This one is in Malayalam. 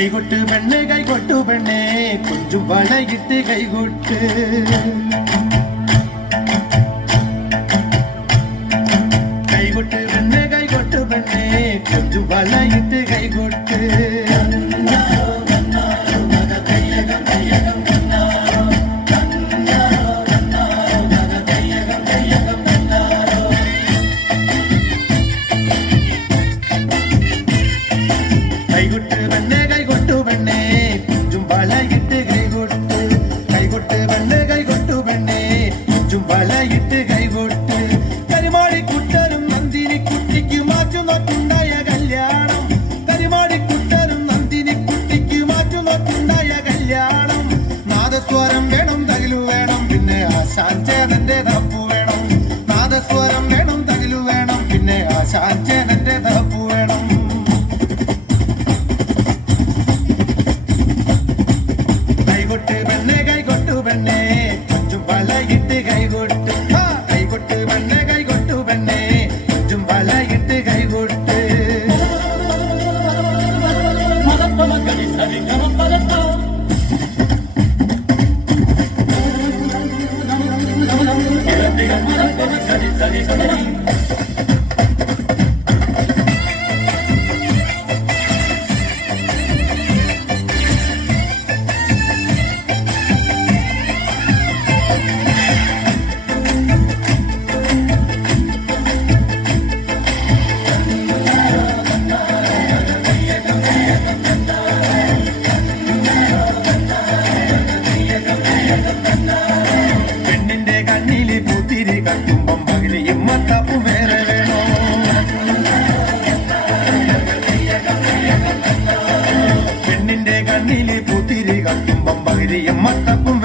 കൈകൊട്ട് പെണ്ണെ കൈകൊട്ടു പെണ്ണെ കുഞ്ചും വളയിട്ട് കൈകൊട്ട് കൈകൊട്ട് പെണ്ണെ കൈകൊട്ടു പെണ്ണെ കുഞ്ചും വളയിട്ട് കൈകൊട്ട് കൈകൊട്ട് പെണ്ണെ കൈകൊട്ടു പെണ്ണെ കുഞ്ചും വളയിട്ട് കൈകൊട്ട് കൈകൊട്ട് പെണ്ണെ കൈകൊട്ടു പെണ്ണെ കുഞ്ചും വളയിട്ട് കൈകൊട്ട് കരിമാടിക്കുട്ടനും നന്ദിനി കുട്ടിക്ക് മാറ്റുന്നോട്ടുണ്ടായ കല്യാണം കരിമാടിക്കുട്ടനും നന്ദിനി കുട്ടിക്ക് മാറ്റുന്നോട്ടുണ്ടായ കല്യാണം നാദസ്വരം വേണം തകിലു വേണം പിന്നെ ആശാഞ്ചേതന്റെ തപ്പു വേണം നാദസ്വരം വേണം തകിലു വേണം പിന്നെ ആശാഞ്ചേതന്റെ തപ്പു വേണം കൈകൊട്ട് പെണ്ണെ കൈകൊട്ടു പെണ്ണെ കുഞ്ചും വളയിട്ട് കൈകൊട്ട് കൈകൊട്ട് പെണ്ണെ കൈകൊട്ടു പെണ്ണെ കുഞ്ചും വളയിട്ട് കൈകൊട്ട് പെണ്ണിന്റെ കണ്ണില് പൂത്തിരി കത്തുമ്പം പകിലിയും മത്തപ്പും വേറെ വേണോ പെണ്ണിന്റെ കണ്ണില് പൂത്തിരി കത്തുമ്പം പകിലിയും മത്തപ്പും